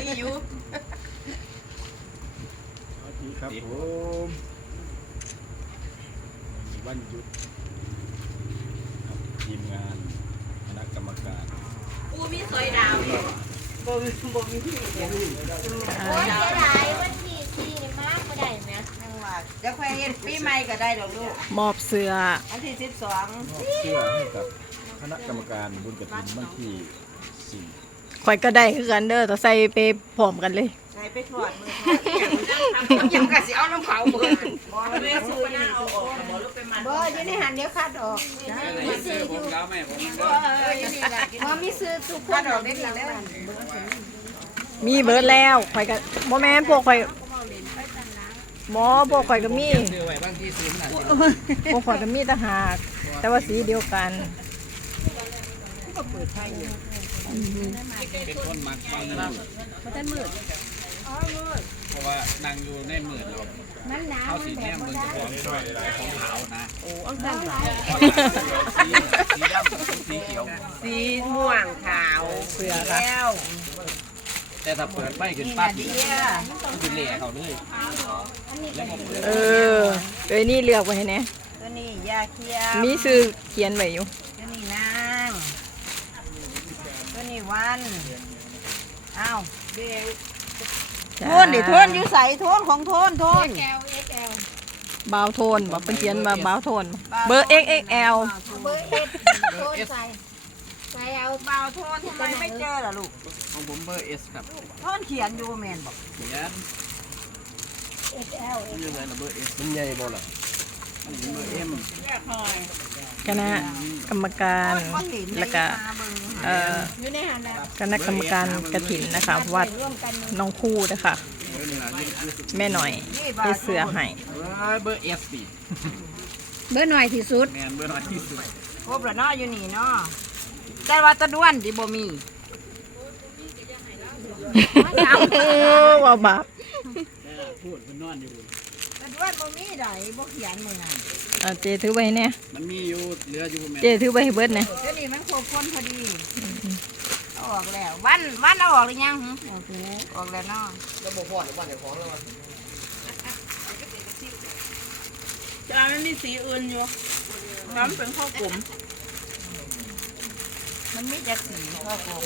มีอยู่สวัสดีครับผมวันหยุดครับทีมงานคณะกรรมการกูมีซอยดาวอยู่บ่มีบ่มีที่เดียวโอ้ยเสียดายวันที่สี่นี่มากบ่ได้แหมยังว่าจะค่อยเฮ็ดปีใหม่ก็ได้ดอกลูกมอบเสือวันที่สิบสองมอบเสื้อให้กับคณะกรรมการบุญกระถินวันที่สี่ ข่อยก็ได้คือกันเด้อแต่ใส่ไปพร้อมกันเลย ใส่ไปทอดมือทอดยังก็สิเอาน้ำเผามือบ่เรียกซื้อหน้าเอาออกบ่ลูกไปมันบ่อยู่ในหันเดี๋ยวคัดออกมีซื้ออยู่เอออยู่นี่ล่ะกินบ่มีซื้อทุกคข้านดอกเด็ดแล้วมีเบิร์ดแล้วข่อยก็บ่แม่นพวกข่อยหมอพวกข่อยก็มีซื้อไว้บางที่ซื้อมันอาจจะพวกข่อยก็มีแตหาก แต่ว่าสีเดียวกันเป็ นคนมักฟังมืดมันท่านมืดเพราะว่านั่งอยู่ในมืดเรามันหนาวเอามัสีนแบเนี่ยบมึบ่งได้จะของขาวของขาวนะหนาวหลายสีสีดำสีเขียว สีม่วงขาวเสือค่ะแล้วแต่ถ้าเปิดไม่ขึ้นนี่ปั๊น่ะบเดีนี่ยมันจะเละเขาเลยอันนี้แล้วก็เปิดเออเอ้ยนี่เลือกไว้ให้แหน่ตัวนี้ยาเคียวมีชื่อเขียนไว้อยู่ ตัวนี้นาง ตัวนี้วันอ้าวเด็กจ้าโทนดิโทนอยู่ใส่โทนของโทนโทนแอลเอสแอลบาวโทนบอกเป็นเขียนมาบาวโทน เบอร์ XXL เบอร์เอสโทนใส่ใส่เอาเบาโทนทำไมไม่เจอล่ะลูก ของผมเบอร์เอสครับโทนเขียนอยู่แมนบอกเขียนเอสแอลนี่เลยนะเบอร์เอสมันใหญ่บ่ล่ะ คณะกรรมการแล้วก็เอ่ออยู่ในหันแล้วคณะกรรมการกระถินนะคะ วัดร่วมกันน้องคู่นะคะแม่หน่อยได้เสือให้เบอร์เอสดิเบอร์หน่อยที่สุดแมนเบอร์น้อยที่สุดครบแล้วเนาะอยู่นี่เนาะแต่ว่าตะด้วนที่บ่มีว่าบาปพูดมันนอนอยู่ตะด้ วนบ่มีใดบ่เขียนมือนั่นเอาเจถือไว้เนี่ยมันมีอยู่เหลืออยู่แมนเจถือไว้ให้เบิดเนี่ยเดี๋ยวนี้มันครบคนพอดีเอาออกแล้ววันวันเอาออกหรือยังหึออกแล้วออกแล้วเนาะจานมันมีสีอื่นอยู่น้ำเป็นข้าวกลุ่ม มันมีจักสีพ่อผม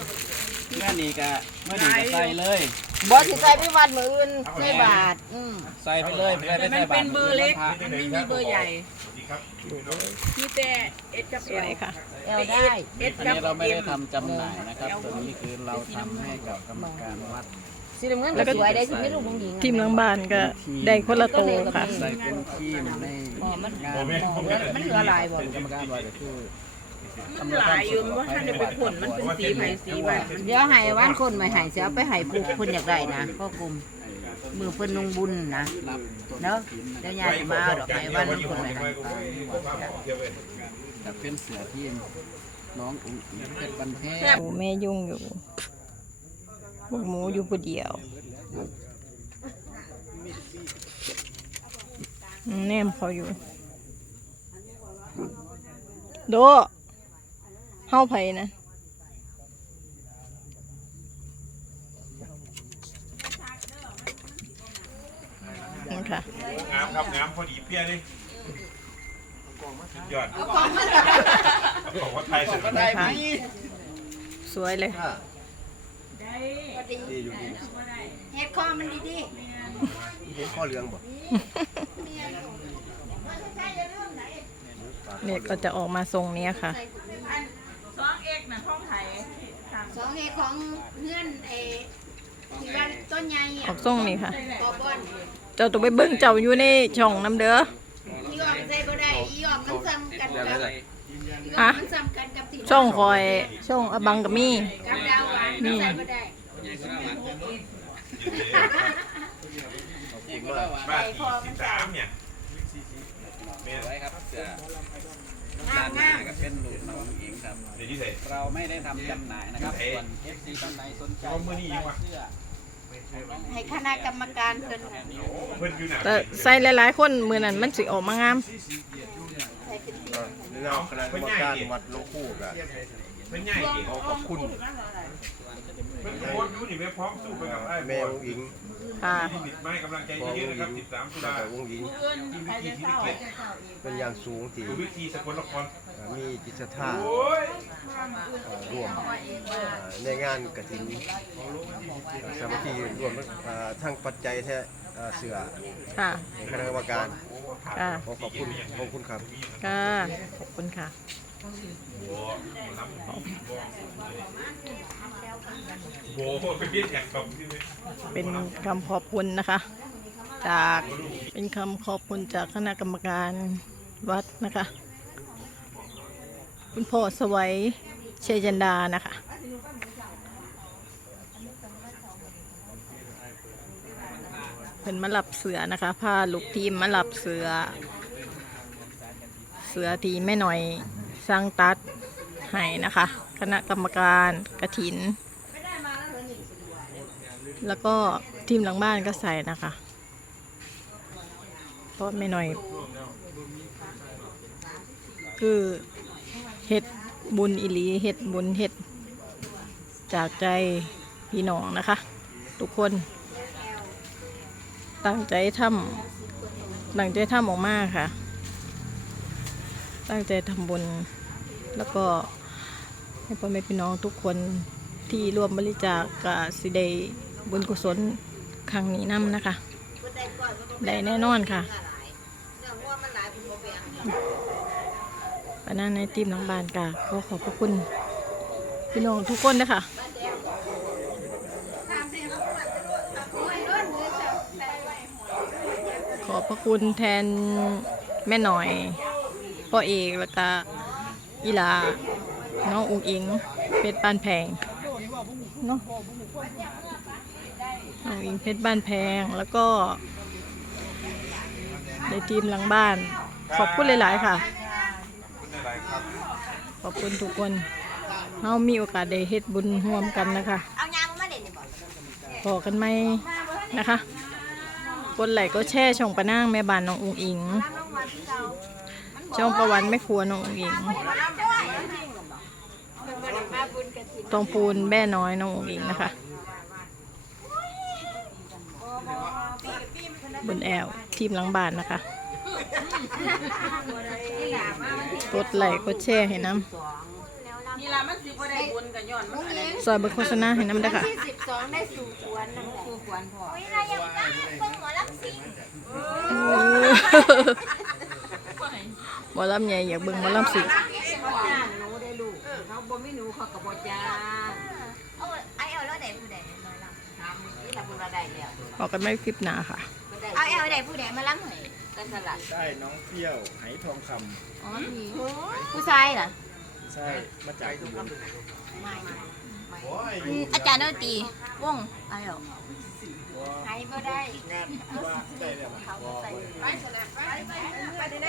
เมื่อนี้ก็เมื่อนี้ก็ใส่เลยบ่สิใส่ไปวัดมื้ออื่นใส่บาทอืมใส่ไปเลยไม่ได้แต่ไปมันใส่บาเป็ตนรเบอร์เล็ก มันไม่มีเบอร์ใหญ่มีแต่เอสกับสเอวยลค่ะแอลได้เอสอันกับนี้เราไม่เอ็ได้มทำจำหน่ายนะครับตัวนี้คือเราทำให้กับกรรมการวัดสีน้ำเงินก็สวยได้สิไม่ลูกของหญิงทีมหลังบ้านก็ได้คนละโตค่ะ ใส่เป็นทีมในอ๋อมันงานมันเหลือหลายบ่เป็นกรรมการวัดก็คือ มันหลายอยู่มันว่าท่านได้เป็นผลมันเป็นสีไผ่สีไผ่มันเดี๋ยวให้วันคนมาให้เสียไปให้ผู้เพิ่นอยากได้นะพ่อกลุ่มมือเพิ่นลงบุญนะรับต้นเนาะเดี๋ยวยายมาเอาดอกไม้วันคนมาให้กับเป็นเสือทีมน้องอุ้งอิงเพชรบันเทพโอ้แม่ยุ่งอยู่พวกหมูอยู่ผู้เดียวอืมแนมเขาอยู่ โด เฮาไผนะนี่ค่ะงามครับงามพอดีเปี้ยเลยสุดยอดเอาของว่าไทยสุดได้ไหมสวยเลยเฮ็ดคอมันดีเนี่ยก็จะออกมาทรงเนี้ยค่ะ สองเอกนะท้องไทย ๆสองเฮ็ดของเงื่อนเอที่บ้านต้นใหญ่ออะอกทรงนี่ค่ะ ปอบอนเจ้าต้องไปเบิ้งเจ้าอยู่ในช่องน้ำเด้อ อีออมใส่บ่ได้อีออมมันซ้ำกันกับอีออมมันซ้ำกันกับที่ช่องคอย ช่องอบังกับมี่ กับดาวหวานมันใส่บ่ได้อีกแล้วบ้านที่สิบสามเนี่ยเมียไว้ครับเสือด้านหน้าก็เป็นลูกน้องเองครับเดี๋ยวที่ใส่เราไม่ได้ทำจำหน่ายนะครับส่วน FC ท่านใดสนใจเอามือนี่ยังวะ เสื้อให้คณะกรรมการเพิ่นเพิ่นอยู่ไหนแต่ใส่หลายๆ คนมือนั้นมันสิออกมางามเราคณะกรรมการวัดลงคู่กันเพิ่นใหญ่เก่งขอบคุณเป็นโค้ดยูนี่แม่พร้อมสู้ไปกับไอ้แมวอิงค่ะ ที่บิดไม้กำลังใจเยอะๆนะครับ13ตุลาแต่วงหญิงเพื่อนใครจะเศร้าเป็นอย่างสูงที่ดูวิธีสกลนครมีจิตศรัทธาโอ้ย ร่วมในงานกฐินสามัคคีรวมทั้งปัจจัยแท้เสือค่ะ คณะกรรมการค่ะ ขอขอบคุณขอบคุณครับค่ะ ขอบคุณค่ะเป็นคำขอบคุณนะคะ จากเป็นคำขอบคุณจากคณะกรรมการวัดนะคะ คุณพ่อสวัย เชยจันดานะคะ เพิ่นมาหลับเสือนะคะพาลูกทีมมาหลับเสือ เสือทีแม่หน่อยสร้างตัดให้นะคะ คณะกรรมการกระถิน แล้วก็ทีมหลังบ้านก็ใส่นะคะเพราะไม่หน่อย คือเฮ็ด บุญอิลีเฮ็ดบุญเฮ็ด จากใจพี่น้องนะคะ ทุกคน ตั้งใจทำตั้งใจทำออกมาค่ะ ตั้งใจทำบุญ แล้วก็ให้พ่อแม่พี่น้องทุกคนที่ร่วมบริจาคกับสิได้บุญกุศลครั้งนี้นํนะคะ ได้แน่นอนค่ะ ปะนั้นในทีมหลังบานกาขอขอบพระคุณพี่น้องทุกคนนะคะขอบพระคุณแทนแม่หน่อยพ่อเอกแล้วก็อีลาน้องอุ๋งอิงเป็ดปานแพงเนาะน้องอุ๋งอิงเพชรบ้านแพงแล้วก็ในทีมหลังบ้าน ขอบคุณหลาย ๆ ค่ะ คุณอะไรครับ ขอบคุณทุกคนเรามีโอกาสได้เฮ็ดบุญร่วมกันนะคะเอายางมาเด่นนี่บ่พอกันไหมนะคะกดไลค์ก็แช่ช่องปะนางแม่บ้านน้องอุ๋งอิงช่องประวันแม่ครัวน้องอุ๋งอิงตองปูนแม่น้อยน้องอุ๋งอิงนะคะบนแอลทีมหลังบ้านนะคะ กดไลค์กดแชร์ให้น้นี่ล่ะมันสิบ่ได้บุญกับย้อนมันอะไรำซอยเบอร์โฆษณาให้น้ำด้วยค่ะ ที่สิบสองได้สู่ขวัญนะสู่ขวัญพ่อโอ้ยเรายังกล้าเบิ่งหมอลำซิงหมอลำใหญ่อยากเบิ่งหมอลำสิเขาจ้างหนูได้ลูกเขาบ่มีหนูเขาก็บ่จ้างเอาไอ้เอาแล้วได้ผู้ใดหมอลำทำนี่ละผู้ใดแล้วออกกันไม่คลิปหนาค่ะ เอาเอาได้ผู้ใดมาลำให้ กันสลัดได้น้องเที่ยวไหทองคอ๋อนี่ผู้ชายเหรอำใช่มาจากอุบลอืมอาจารย์ดนตรีวงไอ้เอาใครบ่ได้ว่าได้แล้ว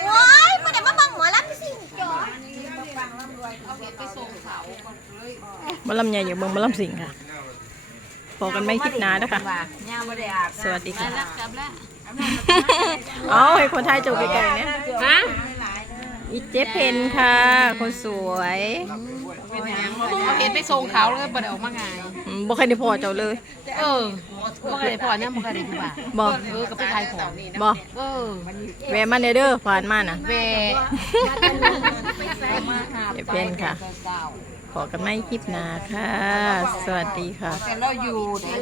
โอ้ยบ่ได้มาบังหมอลำซิงจอหมอลำใหญ่อยากเบิ่งหมอลำสิงค่ะพอกันไม่คลิปหนานะคะย่าบ่ได้อาบสวัสดีค่ะแล้วกลับแล้ว เอาให้คนไทยจบไกลๆเนี่ยฮะอีเจเพนค่ะ คนสวยเป็นหยังเขาเห็นไปส่งเขาเลยบ่ได้ออกมาง่ายอืมบ่เคยได้พอเจ้าเลย เออบ่เคยพอเนี่ยบ่เคยได้ผู้บ่าบ่เออก็ไปขายของบ่เออแวะมาเด้อเด้อผ่านมาน่ะแวเจเพนค่ะ ขอกันไม่คลิปหนาค่ะ สวัสดีค่ะแต่เราอยู่